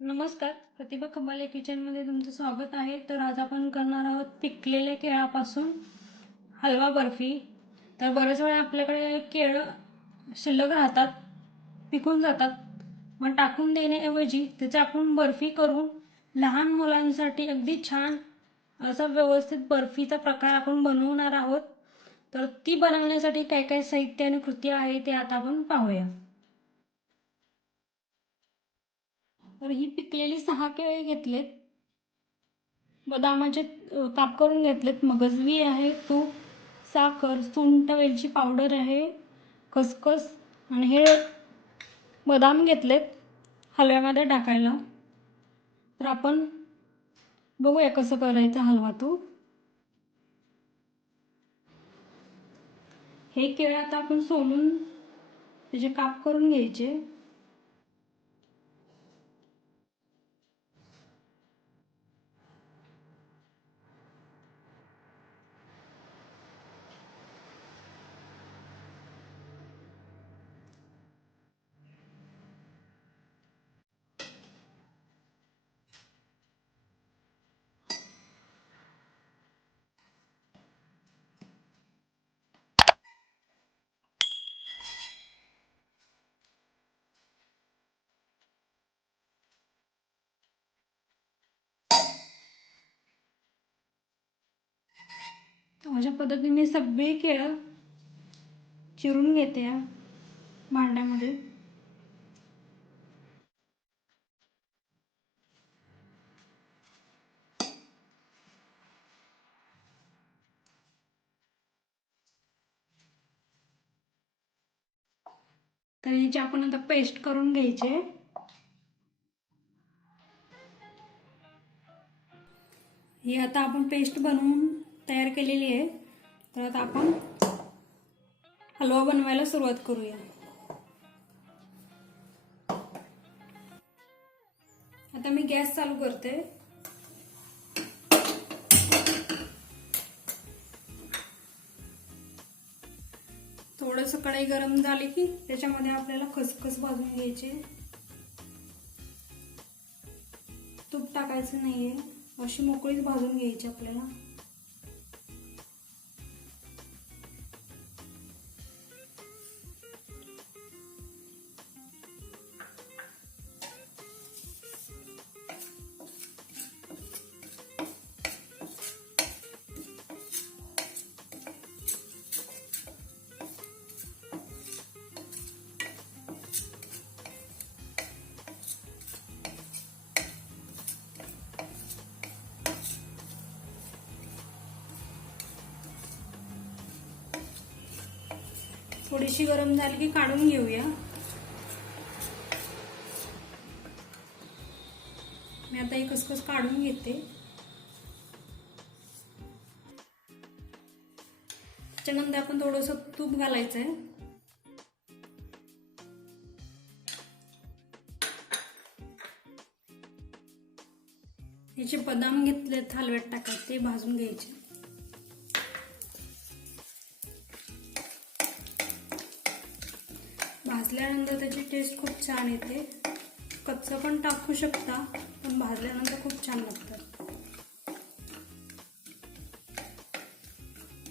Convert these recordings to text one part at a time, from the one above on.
नमस्कार प्रतिभा कमाले किचनमध्ये तुमचं स्वागत आहे. तर आज आपण करणार आहोत पिकलेल्या केळापासून हलवा बर्फी. तर बऱ्याच वेळा आपल्याकडे केळं शिल्लक राहतात पिकून जातात. मग टाकून देण्याऐवजी त्याची आपण बर्फी करून लहान मुलांसाठी अगदी छान असा व्यवस्थित बर्फीचा प्रकार आपण बनवणार आहोत. तर ती बनवण्यासाठी काय काय साहित्य आणि कृती आहे ते आता आपण पाहूया. तर ही पिकलेली सहा केळी घेतलेत. बदामाचे काप करून घेतलेत. मगजबी आहे तूप साखर सुंठ वेलची पावडर आहे खसखस आणि हे बदाम घेतलेत हलव्यामध्ये टाकायला. तर आपण बघूया कसं करायचं हलवा तो हे केळं आता आपण सोलून त्याचे काप करून घ्यायचे. अशा पद्धतीने सगळी केळं चिरून घेते या भांड्यामध्ये. तर याची आपण आता पेस्ट करून घ्यायचे. हे आता आपण पेस्ट बनवून तयार केलेली आहे. तर आता आपण हलवा बनवायला सुरुवात करूया. आता मी गॅस चालू करते. थोडस कढई गरम झाली की त्याच्यामध्ये आपल्याला खसखस भाजून घ्यायचे. तूप टाकायचं नाहीये. अशी मोकळीच भाजून घ्यायची आपल्याला. थोडीशी गरम झाली की काढून घेऊया. मी आता ही खसखस काढून घेते. त्याच्यानंतर आपण थोडस तूप घालायचं आहे याचे बदाम घेतले हलव्यात टाकायचे ते भाजून घ्यायचे. भाजल्यानंतर त्याची टेस्ट खूप छान येते. कच्चं पण टाकू शकता पण भाजल्यानंतर खूप छान लागतं.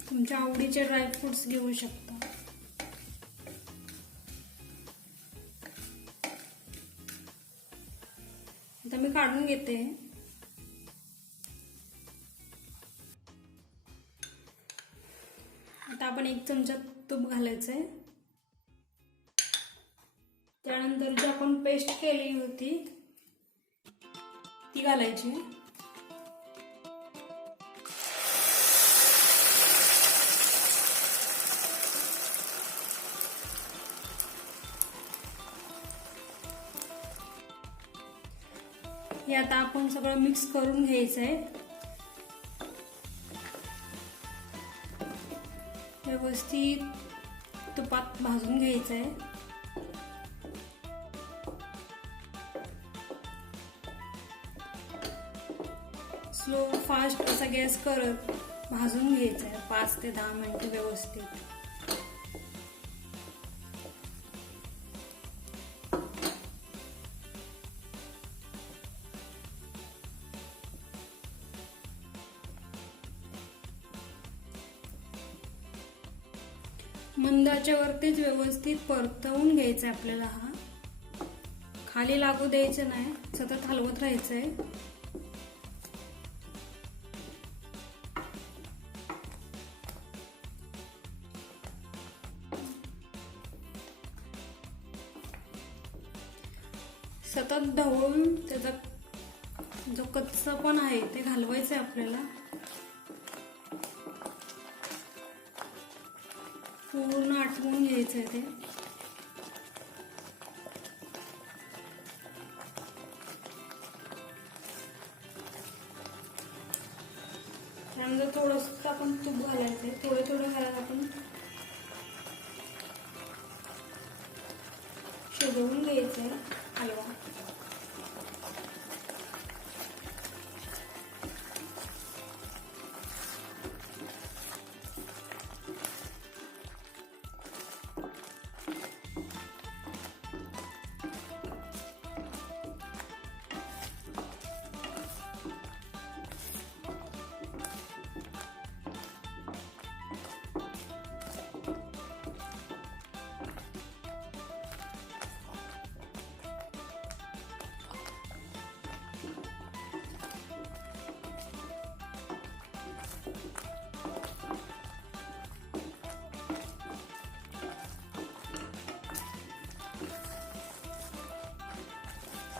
तुमच्या आवडीचे ड्रायफ्रुट्स घेऊ शकता. आता मी काढून घेते. आता आपण एक चमचा तूप घालायचं आहे त्यानंतर जी आपण पेस्ट केलेली होती ती घालायची. हे आता आपण सगळं मिक्स करून घ्यायचं आहे. व्यवस्थित तुपात भाजून घ्यायचं आहे. स्लो फास्ट असा गॅस करत भाजून घ्यायचा आहे पाच ते दहा मिनिट व्यवस्थित. मंदाच्या वरतीच व्यवस्थित परतवून घ्यायचा आपल्याला हा. खाली लागू द्यायचं नाही सतत हलवत राहायचंय. हलवायचं आहे आपल्याला. पूर्ण आठवून घ्यायचं आहे ते. त्यानंतर थोडंसं आपण तूप घालायचं आहे थोडं थोडं घालायला आपण शिजवून घ्यायचं आहे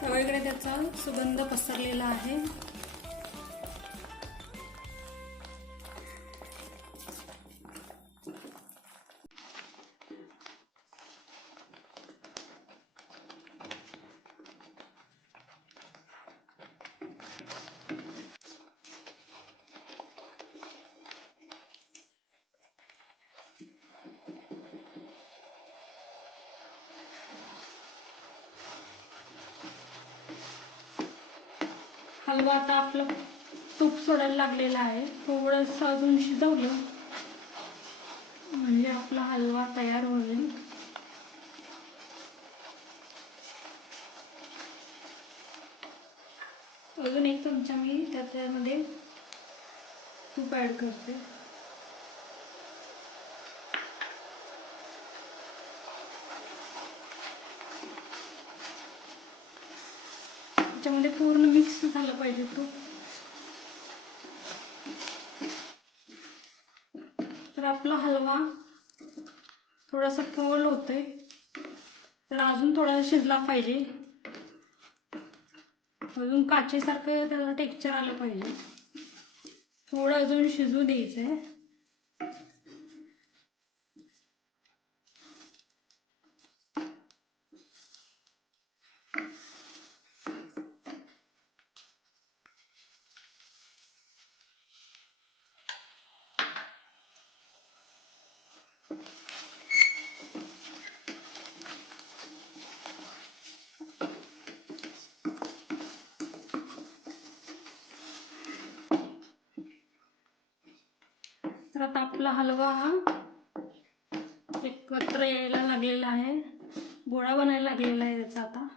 सगळीकडे त्याचा सुगंध पसरलेला आहे. हलवा आता आपलं तूप सोडायला लागलेला आहे. थोडंसं अजून शिजवलं. म्हणजे आपला हलवा तयार होईल. अजून एक चमचा मी त्याच्यामध्ये तूप ॲड करते. त्याच्यामध्ये पूर्ण मिक्स झालं पाहिजे तो. तर आपला हलवा थोडासा कवल होतोय. तर अजून थोडा शिजला पाहिजे. अजून काचेसारखं त्याला टेक्चर आलं पाहिजे. थोडं अजून शिजू द्यायचं आहे तर आता आपला हलवा हा एकत्र यायला लागलेला आहे. गोळा बनायला लागलेला आहे त्याचा आता.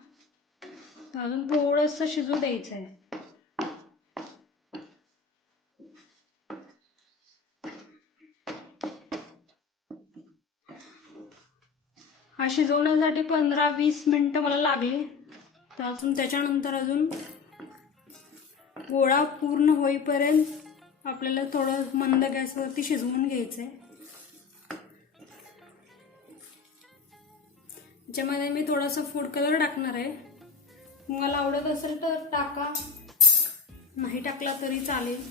अजून थोडंसं शिजू द्यायचं आहे. हा शिजवण्यासाठी पंधरा वीस मिनटं मला लागले. तर अजून त्याच्यानंतर अजून गोळा पूर्ण होईपर्यंत आपल्याला थोडं मंद गॅसवरती शिजवून घ्यायचं आहे त्याच्यामध्ये मी थोडासा फूड कलर टाकणार आहे. तुम्हाला आवडत असेल तर टाका. नाही टाकला तरी चालेल.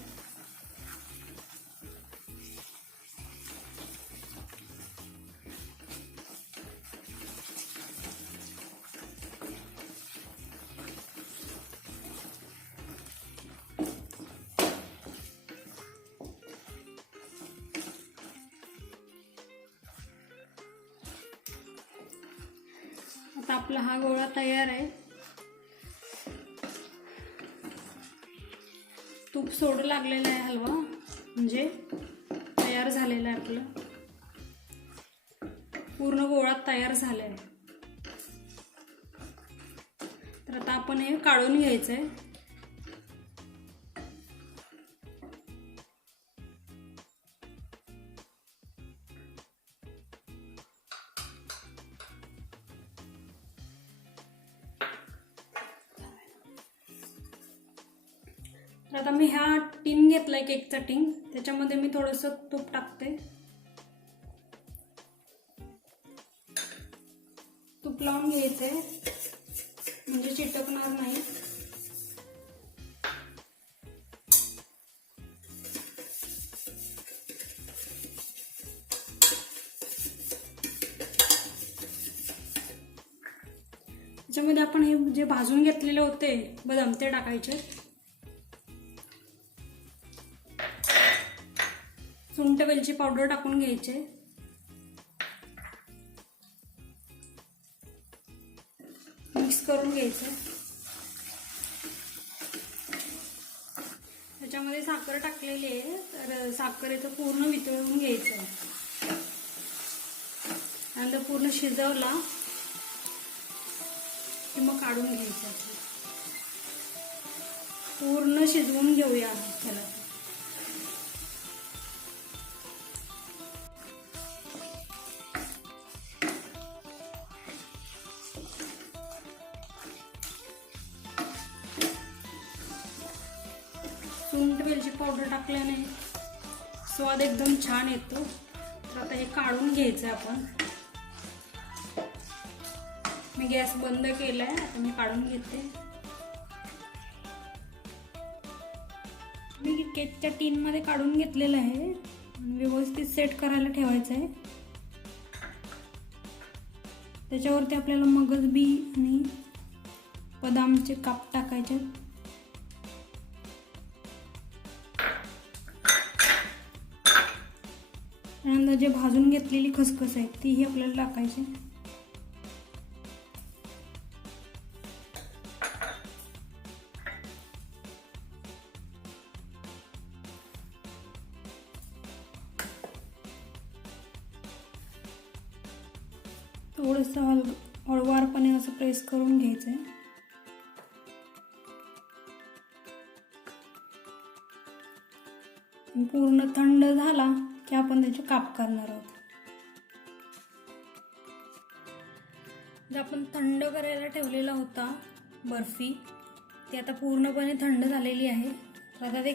आपला हा गोळा तयार आहे. तूप सोडू लागलेलं आहे हलवा म्हणजे तयार झालेला आहे आपलं. पूर्ण गोळा तयार झाला आहे तर आता आपण हे काढून घ्यायचं आहे केकचा टीन त्याच्यामध्ये मी थोडंसं तूप टाकते. तूप लावून घ्यायचे म्हणजे चिटकणार नाही. त्याच्यामध्ये आपण हे जे भाजून घेतलेले होते बदाम ते टाकायचे. सुंट वेलची पावडर टाकून घ्यायचे. मिक्स करून घ्यायचं. त्याच्यामध्ये साखर टाकलेली आहे तर साखरेचं पूर्ण वितळून घ्यायचं नंतर पूर्ण शिजवला की मग काढून घ्यायचं पूर्ण शिजवून घेऊया त्याला. टाकल्याने स्वाद एकदम छान येतो. तर आता हे काढून घ्यायचं आहे आपण. मी गॅस बंद केलाय आता मी काढून घेते. मी केकच्या टीनमध्ये काढून घेतलेलं आहे. व्यवस्थित सेट करायला ठेवायचं आहे त्याच्यावरती आपल्याला मगज बी आणि बदामचे काप टाकायचे. त्यानंतर जे भाजून घेतलेली खसखस आहे तीही आपल्याला टाकायची. थोडंसं हल हळवारपणे असं प्रेस करून घ्यायचं आहे पूर्ण थंड झाला की आपण त्याचे काप करणार आहोत. जे आपण थंड करायला ठेवलेला होता बर्फी ती आता पूर्णपणे थंड झालेली आहे. तर आता ते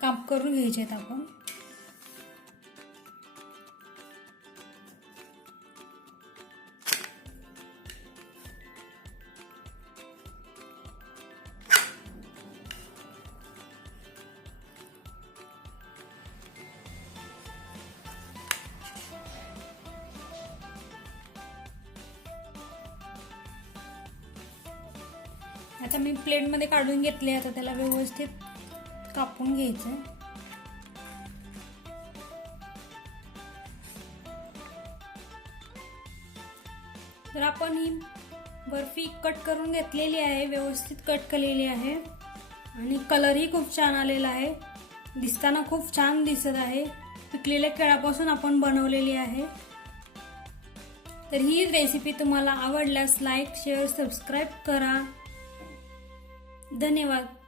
काप करून घ्यायचे आहेत आपण. आता मी प्लेटमध्ये काढून घेतले आता त्याला व्यवस्थित कापून घ्यायचं आहे तर आपण ही बर्फी कट करून घेतलेली आहे व्यवस्थित कट केलेली आहे. आणि कलरही खूप छान आलेला आहे. दिसताना खूप छान दिसत आहे. पिकलेल्या केळापासून आपण बनवलेली आहे. तर ही रेसिपी तुम्हाला आवडल्यास लाईक शेअर सबस्क्राईब करा. धन्यवाद.